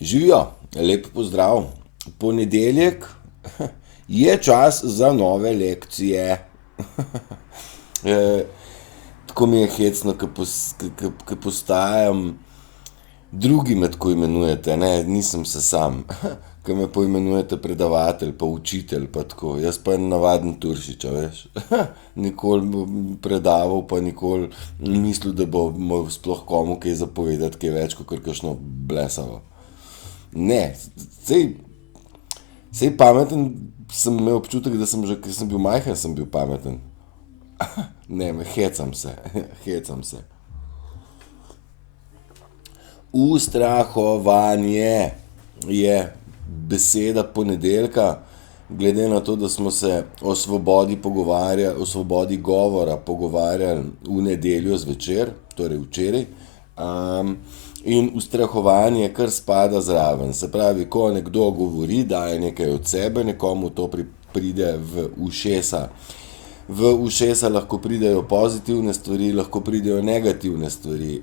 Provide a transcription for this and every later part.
Živijo, lep pozdrav. Ponedeljek je čas za nove lekcije. E, Tako mi je hecno, ko postajam, drugi me tako imenujete, ne, nisem se sam. Ko me poimenujete predavatelj, pa učitelj, pa tako. Jaz pa en navaden Turšič, a veš. Nikoli predaval, pa nikoli mislil, da bo imel sploh komu kaj zapovedati, kaj več, kot kakšno blesavo. Ne, sej pameten sem imel občutek, da sem že, ker sem bil majhen, sem bil pameten. Ne, hecam se, hecam se. Ustrahovanje je beseda ponedeljka, glede na to, da smo se o svobodi o svobodi govora pogovarjali v nedeljo zvečer, torej včeraj. In ustrahovanje kar spada zraven. Se pravi, ko nekdo govori, daje nekaj od sebe, nekomu to pride v ušesa. V ušesa lahko pridejo pozitivne stvari, lahko pridejo negativne stvari.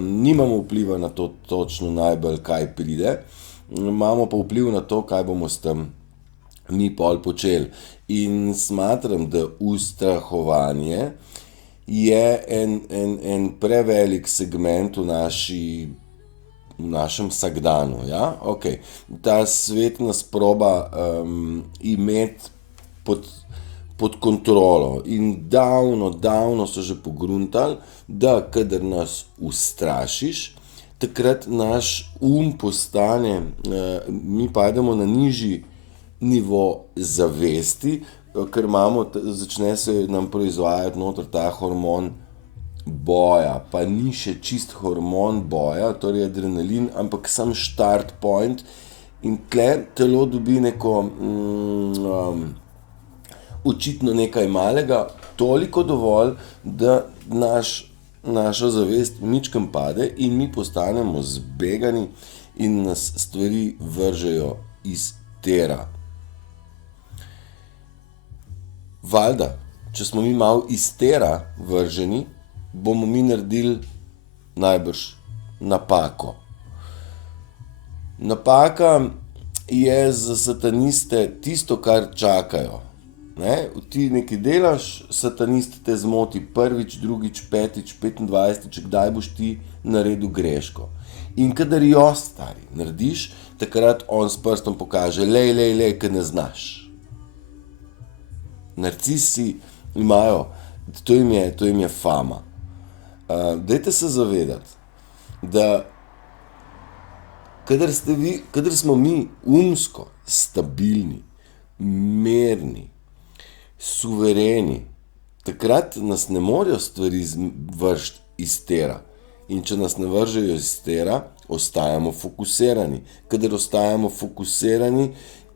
Nimamo vpliva na to točno najbolj, kaj pride, imamo pa vpliv na to, kaj bomo s tem mi pol počeli. In smatram, da ustrahovanje je en prevelik segment v našem vsakdanu. Ja? Okay. Ta svet nas proba imeti pod kontrolo. In davno so že pogruntali, da kadar nas ustrašiš, takrat naš postane, mi pademo na nižji nivo zavesti, ker začne se nam proizvajati noter ta hormon boja, pa ni še čist hormon boja, torej adrenalin, ampak sam start point, in tle telo dobi neko očitno nekaj malega, toliko dovolj, da naša zavest mičkem pade in mi postanemo zbegani in nas stvari vržejo iz tera. Valjda, če smo mi malo iz tera vrženi, bomo mi naredili najbrž napako. Napaka je za sataniste tisto, kar čakajo. Ne? Ti nekaj delaš, satanist te zmoti prvič, drugič, petič, 25, kdaj boš ti naredil greško. In kadar jo, stari, narediš, takrat on s prstom pokaže, lej, ker ne znaš. Narcisi imajo, to jim je fama. Dajte se zavedati, da kadar smo mi umsko stabilni, mirni, suvereni, takrat nas ne morejo stvari vršiti iz tera. In če nas ne vržejo iz tera, ostajamo fokusirani. Kadar ostajamo fokusirani,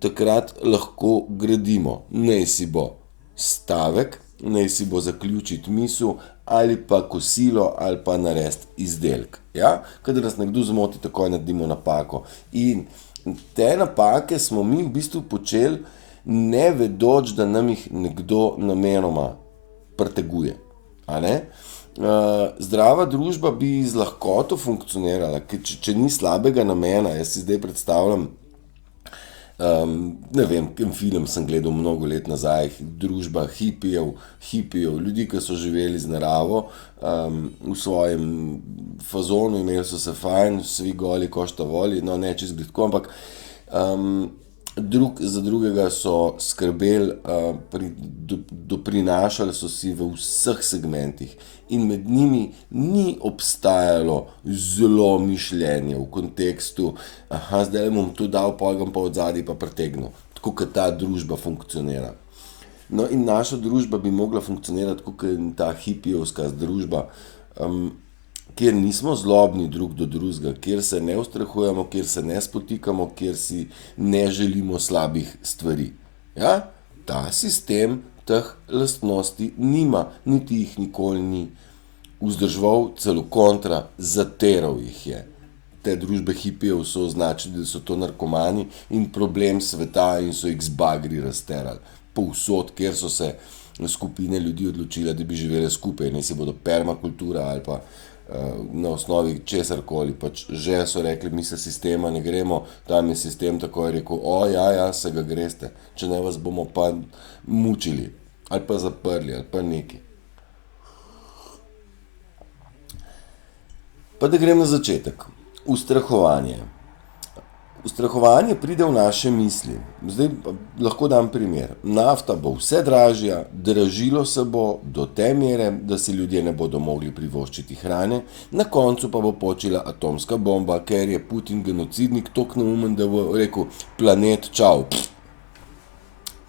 takrat lahko gradimo. Naj si bo stavek, naj si bo zaključiti misel, ali pa kosilo, ali pa narediti izdelek. Ja? Kadar nas nekdo zmoti, takoj naredimo napako. In te napake smo mi v bistvu počeli, ne vedoč, da nam jih nekdo namenoma preteguje. A ne? Zdrava družba bi z lahkoto funkcionirala, če ni slabega namena. Jaz si zdaj predstavljam, ne vem, ken film sem gledal mnogo let nazaj, družba hipijev, ljudi, ki so živeli z naravo, v svojem fazonu, imeli so se fajn, svi goli, košta voli, no ne čist gledko, ampak drug za drugega so skrbeli, doprinašali so si v vseh segmentih in med njimi ni obstajalo zelo mišljenje v kontekstu, zdaj bom to dal, pojgam pa od zadaj pa pretegnil, tako kot ta družba funkcionira. No in naša družba bi mogla funkcionirati tako kot ta hipijevska družba, kjer nismo zlobni drug do drugega, kjer se ne ustrahujemo, kjer se ne spotikamo, kjer si ne želimo slabih stvari. Ja? Ta sistem teh lastnosti nima, niti jih nikoli ni vzdrževal, celo kontra, zateral jih je. Te družbe hipijev so označili, da so to narkomani in problem sveta in so jih z bagri razterali. Povsod, kjer so se skupine ljudi odločile, da bi živele skupaj, naj si bodo permakultura ali pa na osnovi česarkoli. Pač že so rekli, mi se sistema ne gremo, tam je sistem takoj rekel, ja, se ga greste, če ne vas bomo pa mučili ali pa zaprli ali pa neki. Pa da grem na začetek. Ustrahovanje. Ustrahovanje pride v naše misli. Zdaj lahko dam primer. Nafta bo vse dražja, dražilo se bo do te mere, da si ljudje ne bodo mogli privoščiti hrane, na koncu pa bo počela atomska bomba, ker je Putin genocidnik toliko neumen, da bo rekel planet čau.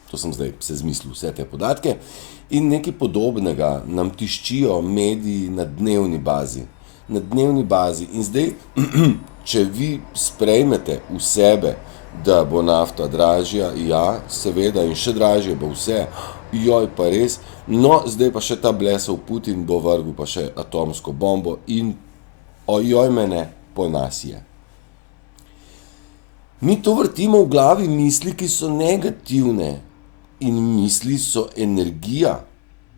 To sem zdaj se zmislil vse te podatke. In nekaj podobnega nam tiščijo mediji na dnevni bazi. Na dnevni bazi. In zdaj, če vi sprejmete v sebe, da bo nafta dražja, ja, seveda, in še dražje bo vse, joj pa res, no, zdaj pa še ta blesov Putin bo vrgel pa še atomsko bombo in ojoj mene, po nas je. Mi to vrtimo v glavi misli, ki so negativne in misli so energija.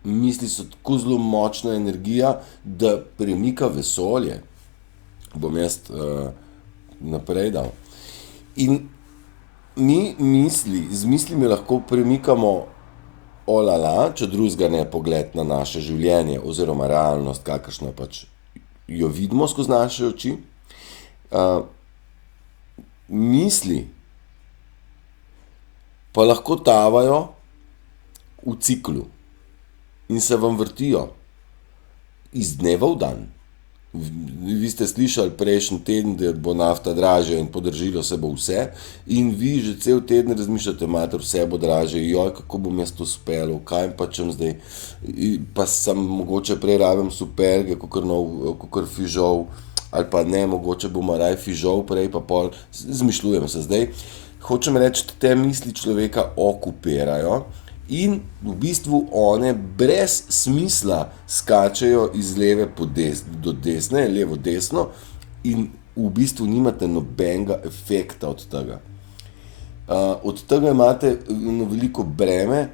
Misli so tako zelo močna energija, da premika vesolje. Bom jaz naprej dal. In mi z mislimi lahko premikamo olala, če drugega ne pogled na naše življenje oziroma realnost, kakršna pač jo vidimo skozi naše oči. Misli pa lahko tavajo v ciklu. In se vam vrtijo iz dneva v dan. Vi ste slišali prejšnji teden, da bo nafta dražja in podržilo se bo vse in vi že cel teden razmišljate, mater, vse bo dražje, joj, kako bom jaz to speljal, kaj pa čem zdaj, pa sem mogoče prej rabim superge, kakor fižol, ali pa ne, mogoče bom raj fižol prej, pa pol, zmišljujem se zdaj. Hočem reči, te misli človeka okupirajo, in v bistvu one brez smisla skačejo iz leve do desne, levo-desno in v bistvu nimate nobenega efekta od tega. Od tega imate veliko breme,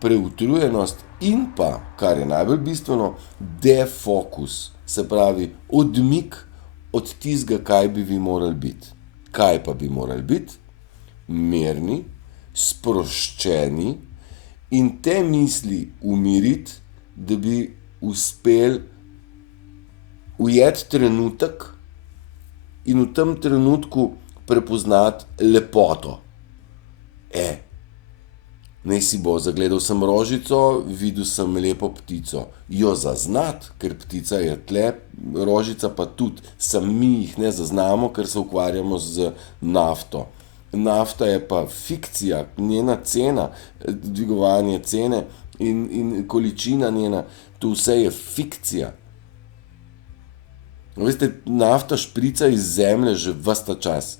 preutrujenost in pa, kar je najbolj bistveno, defokus, se pravi odmik od tistega, kaj bi vi morali biti. Kaj pa bi morali biti? Mirni, sproščeni, in te misli umiriti, da bi uspeli ujeti trenutek in v tem trenutku prepoznati lepoto. Naj si bo, zagledal sem rožico, videl sem lepo ptico. Jo zaznati, ker ptica je tle, rožica pa tudi, mi jih ne zaznamo, ker se ukvarjamo z nafto. Nafta je pa fikcija, njena cena, dvigovanje cene in količina njena, to vse je fikcija. Veste, nafta šprica iz zemlje že ves ta čas.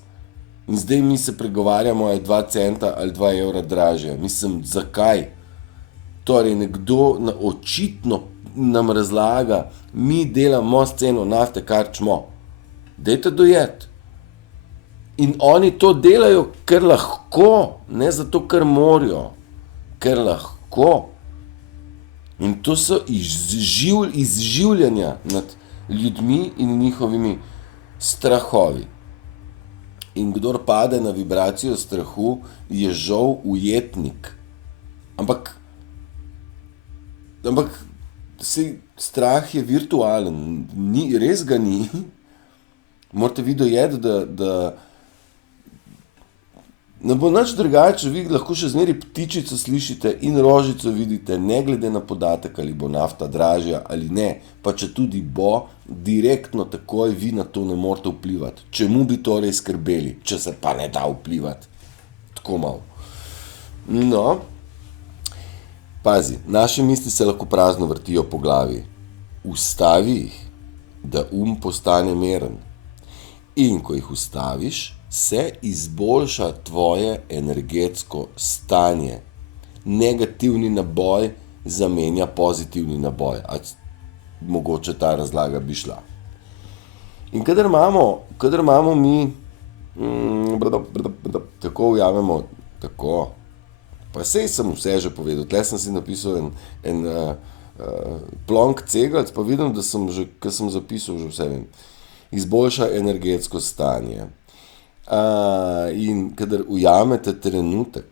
In zdaj mi se pregovarjamo, je 2 centa ali 2 evra dražje. Mislim, zakaj? Torej, nekdo očitno nam razlaga, mi delamo s ceno nafte, kar čmo. Dajte dojeti. In oni to delajo, ker lahko, ne zato, ker morajo, ker lahko. In to so izživljanja nad ljudmi in njihovimi strahovi. In kdor pade na vibracijo strahu, je žal ujetnik. Ampak strah je virtualen, res ga ni. Morate vi dojeti, da ne bo nič drugače, vi lahko še zmeri ptičico slišite in rožico vidite, ne glede na podatek, ali bo nafta dražja ali ne, pa če tudi bo, direktno takoj vi na to ne morete vplivati. Čemu bi torej skrbeli, če se pa ne da vplivati? Tako malo. No, pazi, naše misli se lahko prazno vrtijo po glavi. Ustavi jih, da postane miren. In ko jih ustaviš, se izboljša tvoje energetsko stanje. Negativni naboj zamenja pozitivni naboj. Mogoče ta razlaga bi šla. In kadar imamo mi tako ujamemo, tako, pa sej sem vse že povedal, tle sem si napisal en plonk cegelc, pa vidim, da sem že, kar sem zapisal, že vse vem. Izboljša energetsko stanje. In kadar ujamete trenutek,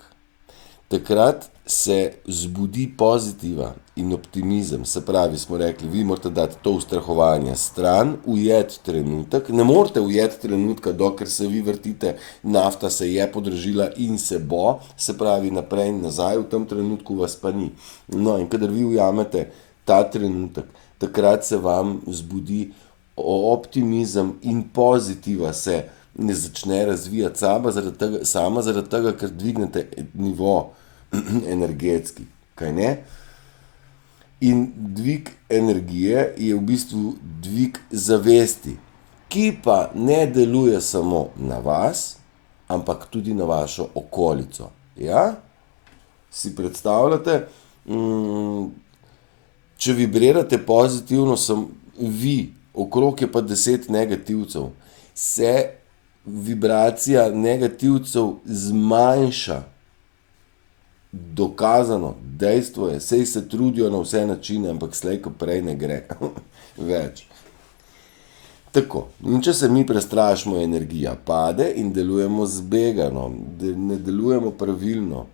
takrat se zbudi pozitiva in optimizem. Se pravi, smo rekli, vi morate dati to ustrahovanje stran, ujeti trenutek. Ne morete ujeti trenutka, dokler se vi vrtite, nafta se je podražila in se bo, se pravi naprej in nazaj, v tem trenutku vas pa ni. No, in kadar vi ujamete ta trenutek, takrat se vam zbudi optimizem in pozitiva se ne začne razvijati sama zaradi tega, ker dvignete nivo energetski, kaj ne? In dvig energije je v bistvu dvig zavesti, ki pa ne deluje samo na vas, ampak tudi na vašo okolico. Ja? Si predstavljate, če vibrirate pozitivno, sem vi, okrog je pa 10 negativcev, se vibracija negativcev zmanjša. Dokazano, dejstvo je, sej se trudijo na vse načine, ampak slej ko prej ne gre več. Tako, in če se mi prestrašimo, energija pade in delujemo zbegano, ne delujemo pravilno.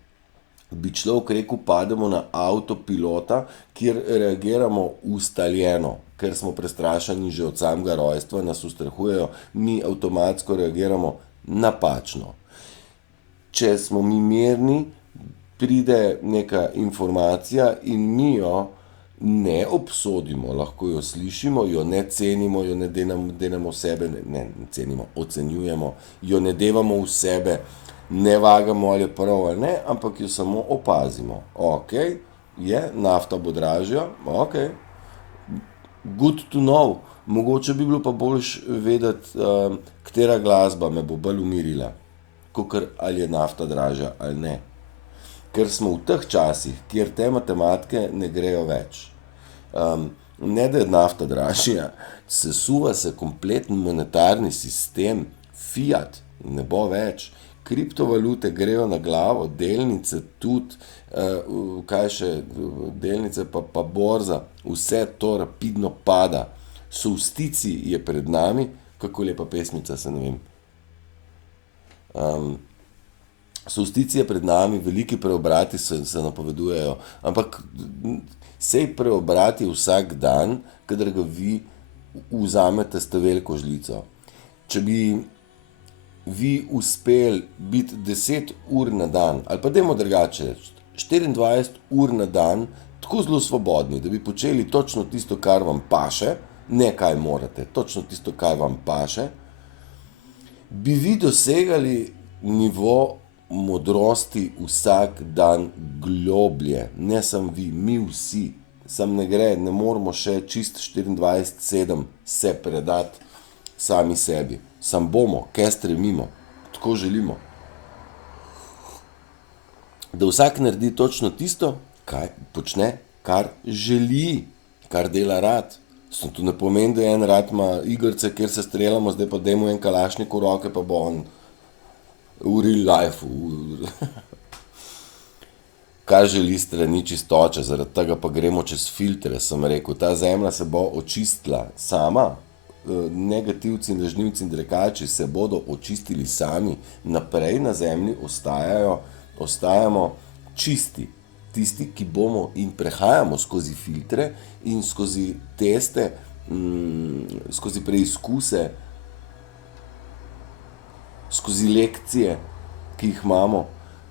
Bi človek rekel, pademo na avtopilota, kjer reagiramo ustaljeno, ker smo prestrašeni že od samega rojstva, nas ustrahujejo, mi avtomatsko reagiramo napačno. Če smo mi mirni, pride neka informacija in mi jo ne obsodimo, lahko jo slišimo, jo ne cenimo, jo ne denamo sebe, ne cenimo, ocenjujemo, jo ne devamo v sebe, ne vagamo ali je prav ali ne, ampak jo samo opazimo. Ok, je, nafta bo dražja, ok, good to know, mogoče bi bilo pa boljš vedeti, katera glasba me bo bolj umirila, kakor ali je nafta dražja ali ne. Ker smo v teh časih, kjer te matematike ne grejo več. Ne da je nafta dražja, sesuva se kompleten monetarni sistem, fiat, ne bo več. Kriptovalute grejo na glavo, delnice tudi, delnice pa borza, vse to rapidno pada. Solstici je pred nami, kako lepa pesmica, se ne vem. Solstici je pred nami, veliki preobrati se napovedujejo, ampak sej preobrati vsak dan, kadar ga vi vzamete s to veliko žlico. Če bi vi uspeli biti 10 ur na dan, ali pa dajmo drugače reči, 24 ur na dan, tako zelo svobodni, da bi počeli točno tisto, kar vam paše, ne kaj morate, točno tisto, kar vam paše, bi vi dosegali nivo modrosti vsak dan globlje, ne samo vi, mi vsi, sam ne gre, ne moramo še čist 24/7 se predati sami sebi, sam bomo, kaj stremimo, tako želimo. Da vsak naredi točno tisto, kaj počne, kar želi, kar dela rad. To ne pomeni, da en rad ima igrice, kjer se streljamo, zdaj pa dajmo en kalašnik v roke, pa bo on v real life, kar želi strani čistoče, zaradi tega pa gremo čez filtre, sem rekel, ta zemlja se bo očistila sama, negativci, lažnivci in drekači se bodo očistili sami, naprej na zemlji ostajamo čisti, tisti, ki bomo in prehajamo skozi filtre in skozi teste, skozi preizkuse, skozi lekcije, ki jih imamo.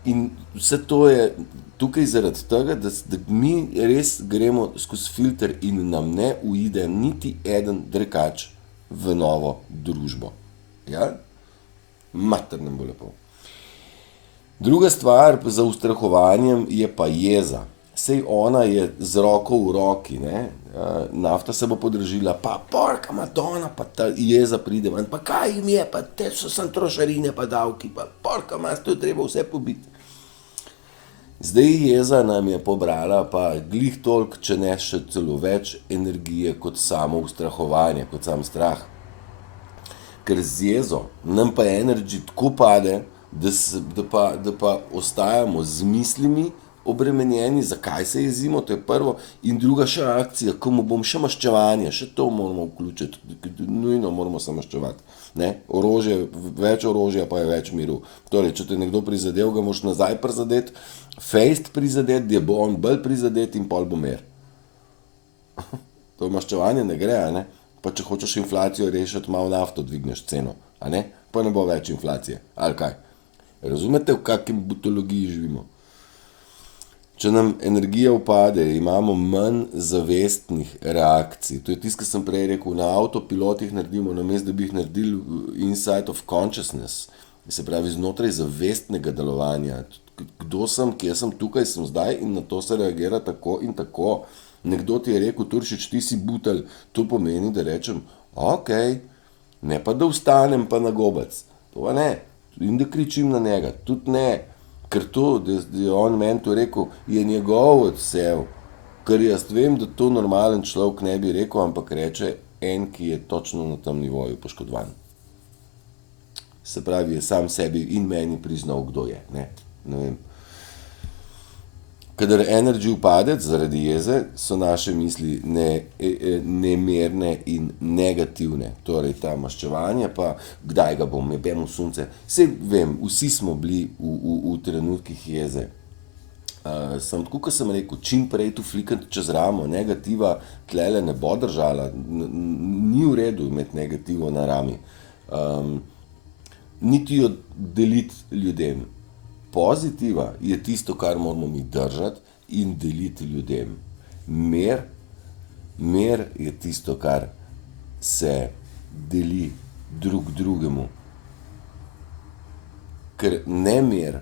In vse to je tukaj zaradi tega, da mi res gremo skozi filter in nam ne uide niti eden drekač v novo družbo. Ja? Mater nam bo lepo. Druga stvar za ustrahovanjem je pa jeza. Sej ona je z roko v roki, ne? Nafta se bo podražila, pa porka Madonna, pa ta jeza pride ven, pa kaj jim je, pa te so samo trošarine pa davki, pa porka mas, to je treba vse pobiti. Zdaj jeza nam je pobrala pa glih toliko, če ne še celo več energije kot samo ustrahovanje, kot sam strah. Ker z jezo nam pa energy tako pade, da pa ostajamo z mislimi obremenjeni, zakaj se jezimo, to je prvo, in druga še reakcija, ko mu bom še maščevanje, še to moramo vključiti, nujno moramo se maščevati. Ne? Orožje, več orožja pa je več miru. Torej, če te nekdo prizadel, ga moš nazaj prizadeti, fejst prizadeti, da bo on bolj prizadet in pol bo mer. To maščevanje ne gre, a ne? Pa če hočeš inflacijo rešiti, malo nafto dvigneš ceno, a ne? Pa ne bo več inflacije, ali kaj? Razumete, v kakšni butologiji živimo? Če nam energija upade, imamo manj zavestnih reakcij. To je tisto, kar sem prej rekel, na avtopilotih naredimo, namesto da bi jih naredili inside of consciousness, se pravi znotraj zavestnega delovanja. Kdo sem, kje sem, tukaj sem zdaj in na to se reagira tako in tako. Nekdo ti je rekel, Turšič, ti si butelj, to pomeni, da rečem, ok, ne pa da vstanem pa na gobec. To pa ne, in da kričim na njega, tudi ne. Ker to, da je on meni to rekel, je njegov odsev. Ker jaz vem, da to normalen človek ne bi rekel, ampak reče en, ki je točno na tem nivoju poškodovan. Se pravi, je sam sebi in meni priznal, kdo je. Ne vem. Kadar energy upade zaradi jeze, so naše misli nemerne in negativne. Torej, ta maščevanje pa, kdaj ga bom, jebem v sunce. Saj vem, vsi smo bili v trenutkih jeze. Sem tako, kot sem rekel, čim prej tu flikati čez ramo, negativa tlele ne bo držala. Ni v redu imeti negativo na rami. Niti jo deliti ljudem. Pozitiva je tisto, kar moramo mi držati in deliti ljudem. Mir je tisto, kar se deli drug drugemu. Ker nemir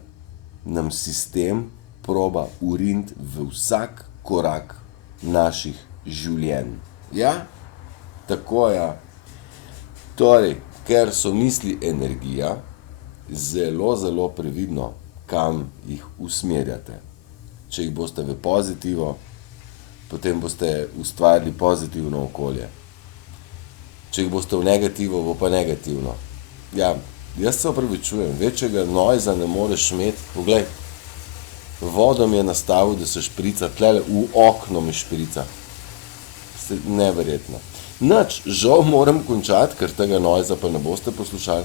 nam sistem proba uriniti v vsak korak naših življenj. Ja? Tako ja. Torej, ker so misli energija, zelo, zelo previdno, kam jih usmerjate. Če jih boste v pozitivo, potem boste ustvarili pozitivno okolje. Če jih boste v negativo, bo pa negativno. Ja, jaz se opravičujem, večjega noisa ne moreš imeti. Poglej, vodo mi je nastavil, da se šprica, tlele v okno mi šprica. Neverjetno. Nič, žal moram končati, ker tega noisa pa ne boste poslušali.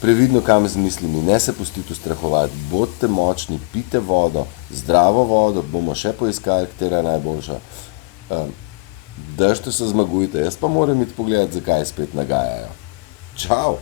Previdno kam z mislimi, ne se pustiti ustrahovati, bodite močni, pijte vodo, zdravo vodo, bomo še poiskali, katera je najboljša. Držite se, zmagujte, jaz pa moram iti pogledati, zakaj spet nagajajo. Čau!